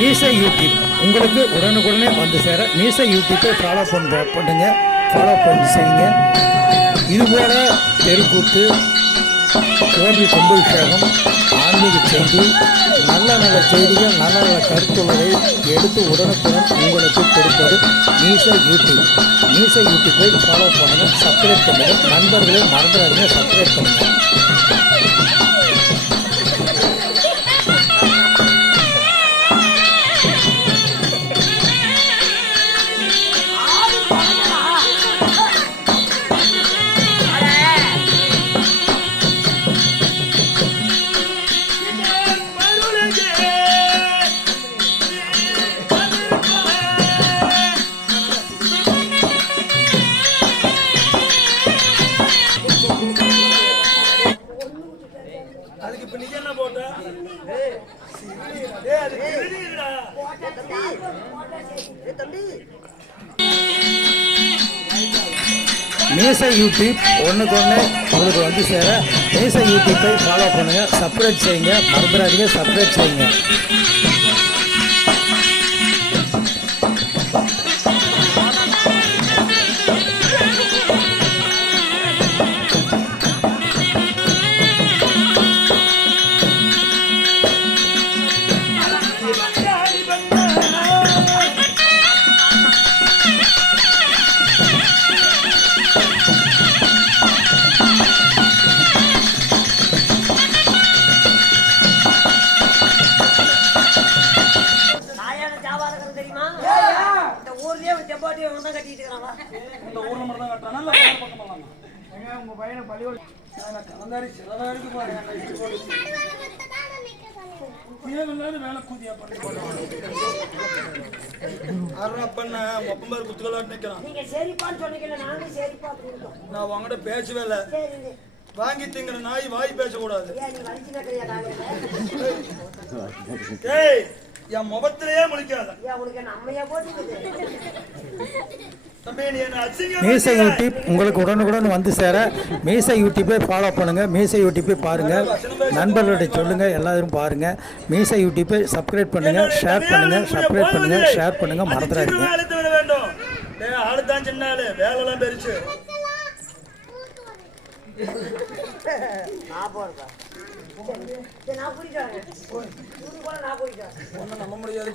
மீசை யூடியூப் உங்களுக்கு உடனுக்குடனே வந்து சேர மீசை யூடியூப்பை ஃபாலோ பண்ணுங்க, ஃபாலோ பண்ணி செய்யுங்க. இதுபோல் தெருக்கூத்து, கோவில் கும்பாபிஷேகம், ஆன்மீக செய்தி, நல்ல நல்ல செய்திகள், நல்ல நல்ல கருத்துள்ளதை எடுத்து உடனுக்குடன் உங்களுக்கு கொடுப்பது மீசை யூடியூப். மீசை யூடியூப்பை ஃபாலோ பண்ணுங்கள், சப்ஸ்கிரைப் பண்ணுங்கள். நண்பர்களே மறந்துடாதீங்க, சப்ஸ்கிரைப் பண்ணுங்கள். அதுக்கு இப்ப நீ என்ன போட்ட? மீசை யூடியூப் ஒன்றுக்கு ஒன்று உங்களுக்கு வந்து சேர மீசை யூடியூப்பை ஃபாலோ பண்ணுங்கள், சப்ஸ்கிரைப் செய்யுங்க. மறந்துடாதீங்க, சப்ஸ்கிரைப் செய்யுங்க. இந்த ஊர்ல மட்டும் தான் கட்டுறானா இல்ல வேற பக்கம் போலாமா? எங்க உங்க பையனை பள்ளியோட கலந்தாரி சிறதாரிக்கு பாருங்க. வேலை கூதியா பண்ணி பண்ண ஒப்பம்பாரு குத்துக்கலாட்டு நிக்கிறான். நான் உங்ககிட்ட பேசவே இல்லை. வாங்கி திங்கிற நாய் வாய் பேசக்கூடாது. ஏய், என் முகத்திலேயே முழிக்காத. மீசை யூடியூப் உங்களுக்கு உடனுக்குடன் வந்து சேர மீசை யூடியூப்பை ஃபாலோ பண்ணுங்கள், மீசை யூடியூப்பை பாருங்கள், நண்பர்களுடைய சொல்லுங்கள், எல்லாரும் பாருங்கள். மீசை யூடியூப்பை சப்ஸ்கிரைப் பண்ணுங்கள், ஷேர் பண்ணுங்கள், சப்ஸ்கிரைப் பண்ணுங்கள், ஷேர் பண்ணுங்கள். மறந்துடாதீங்க. ஆளுதான் சின்ன ஆளு, வேலைலாம் பெருச்சு. நம்ப முடியாது.